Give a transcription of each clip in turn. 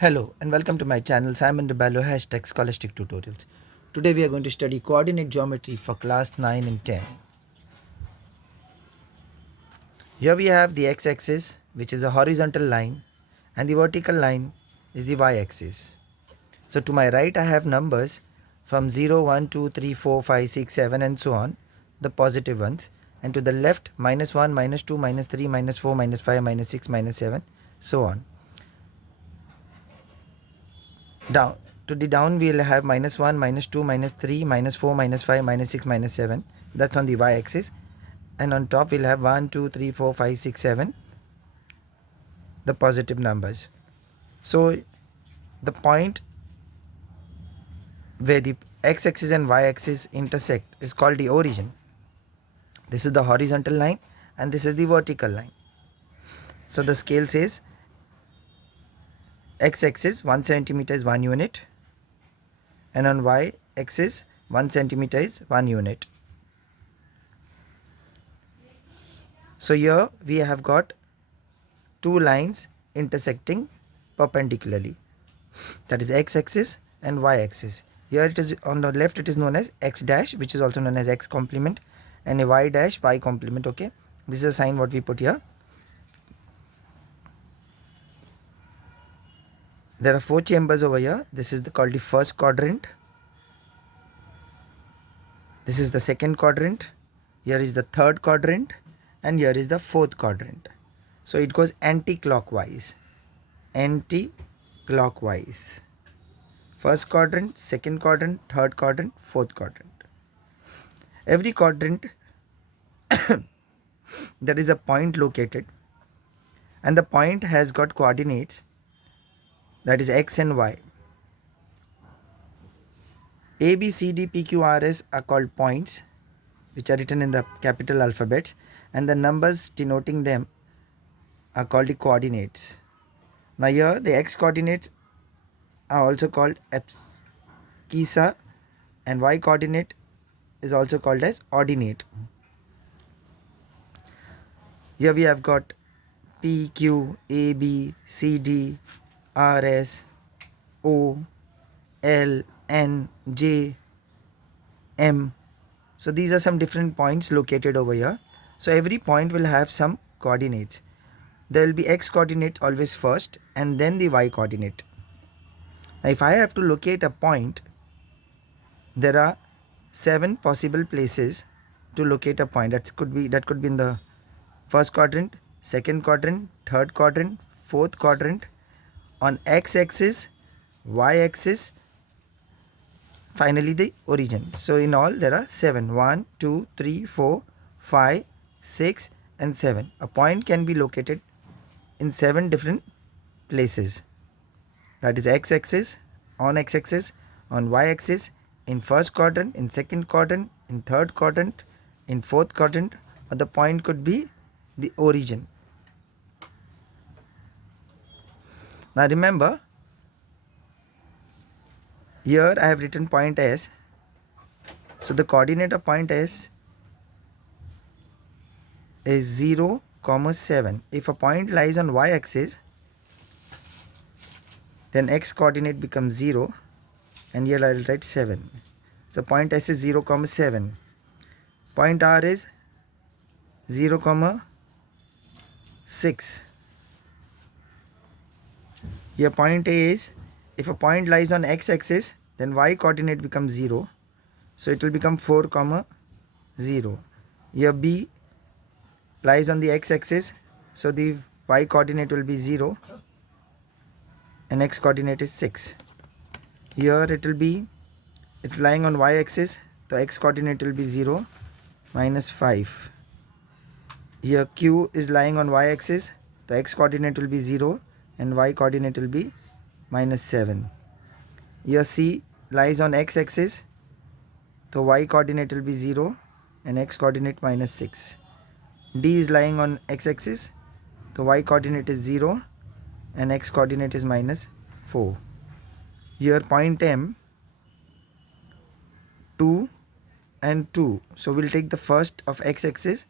Hello and welcome to my channel SimonRebello # Scholastic Tutorials. Today we are going to study coordinate geometry for class 9 and 10. Here we have the x-axis, which is a horizontal line, and the vertical line is the y-axis. So to my right I have numbers from 0, 1, 2, 3, 4, 5, 6, 7 and so on, the positive ones, and to the left -1, -2, -3, -4, -5, -6, -7, so on. Down to the down we'll have -1, -2, -3, -4, -5, -6, -7. That's on the y-axis. And on top we'll have 1, 2, 3, 4, 5, 6, 7, the positive numbers. So the point where the x-axis and y-axis intersect is called the origin. This is the horizontal line and this is the vertical line. So the scale says x-axis 1 centimeter is 1 unit, and on y-axis 1 centimeter is 1 unit. So here we have got two lines intersecting perpendicularly, that is x-axis and y-axis. Here it is on the left, it is known as x dash, which is also known as x complement, and a y dash, y complement. Okay, this is a sign what we put here. There are 4 chambers over here. This is called the first quadrant. This is the second quadrant. Here is the third quadrant, and here is the fourth quadrant. So it goes anti-clockwise. Anti-clockwise. First quadrant, second quadrant, third quadrant, fourth quadrant. Every quadrant there is a point located, and the point has got coordinates, that is x and y. A, B, C, D, P, Q, R, S are called points, which are written in the capital alphabets, and the numbers denoting them are called the coordinates. Now here the x coordinates are also called abscissa, and y coordinate is also called as ordinate. Here we have got P, Q, A, B, C, D, R, S, O, L, N, J, M. So these are some different points located over here. So every point will have some coordinates. There will be x coordinate always first and then the y coordinate. Now if I have to locate a point, there are 7 possible places to locate a point. That could be in the first quadrant, second quadrant, third quadrant, fourth quadrant, on x-axis, y-axis, finally the origin. So in all there are 7. 1, 2, 3, 4, 5, 6 and 7. A point can be located in 7 different places. That is x-axis, on x-axis, on y-axis, in first quadrant, in second quadrant, in third quadrant, in fourth quadrant, or the point could be the origin. Now remember, here I have written point S. So the coordinate of point S is 0, 7. If a point lies on y-axis, then x coordinate becomes 0, and here I will write 7. So point S is 0, 7. Point R is 0, 6. Here point A is, if a point lies on x-axis, then y coordinate becomes 0. So it will become 4, 0. Here B lies on the x-axis, so the y coordinate will be 0 and x coordinate is 6. Here it will be, if lying on y-axis, the x coordinate will be 0, -5. Here Q is lying on y-axis, the x coordinate will be 0 and y coordinate will be -7. Here C lies on x-axis, the y coordinate will be 0 and x coordinate -6. D is lying on x-axis, the y coordinate is 0 and x coordinate is -4. Here point M, 2 and 2. So we'll take the first of x-axis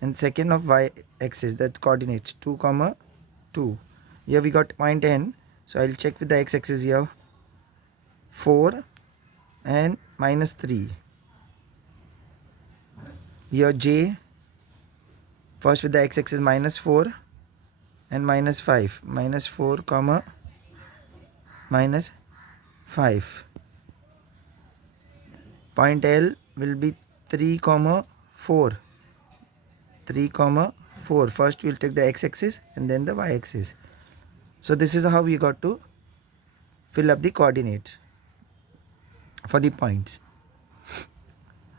and second of y-axis, that coordinates 2, 2. Here we got point N, So I'll check with the x-axis here. 4 and minus 3. Here j, first with the x-axis minus 4 and minus 5. Minus 4 comma minus 5. Point L will be 3 comma 4. 3 comma 4. First we'll take the x-axis and then the y-axis. So this is how we got to fill up the coordinates for the points.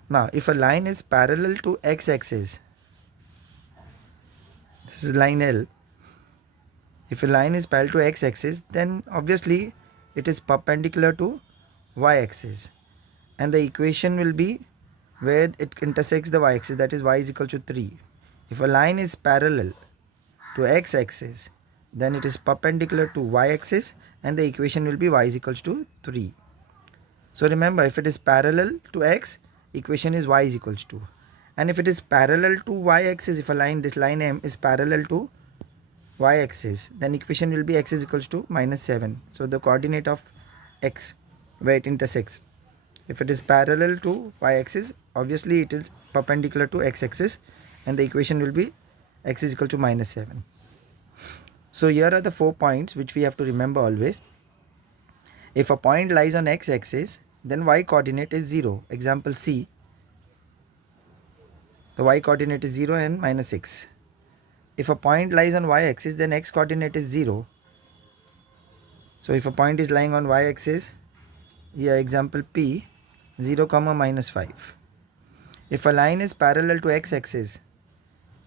Now if a line is parallel to x-axis, this is line L. If a line is parallel to x-axis, then obviously it is perpendicular to y-axis, and the equation will be where it intersects the y-axis, that is y is equal to 3. If a line is parallel to x-axis, then it is perpendicular to y-axis and the equation will be y is equal to 3. So remember, if it is parallel to x, equation is y is equal to 2. And if it is parallel to y-axis, if a line, this line M is parallel to y-axis, then equation will be x is equal to minus 7. So the coordinate of x where it intersects. If it is parallel to y-axis, obviously it is perpendicular to x-axis and the equation will be x is equal to minus 7. So here are the 4 points which we have to remember always. If a point lies on x-axis, then y coordinate is 0. Example C. The y coordinate is 0 and minus 6. If a point lies on y-axis, then x coordinate is 0. So if a point is lying on y-axis, here example P, 0 comma minus 5. If a line is parallel to x-axis,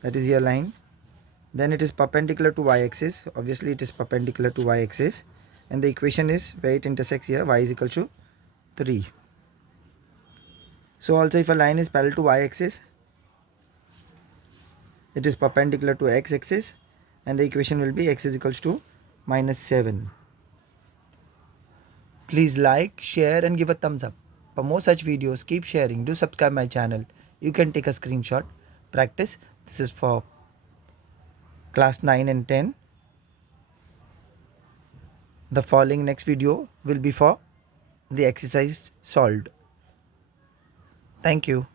that is your line, then it is perpendicular to y-axis. Obviously it is perpendicular to y-axis and the equation is where it intersects here, y is equal to 3. So also if a line is parallel to y-axis, it is perpendicular to x-axis and the equation will be x is equal to minus 7. Please like, share and give a thumbs up. For more such videos, keep sharing. Do subscribe my channel. You can take a screenshot. Practice. This is for class 9 and 10. The following next video will be for the exercise solved. Thank you.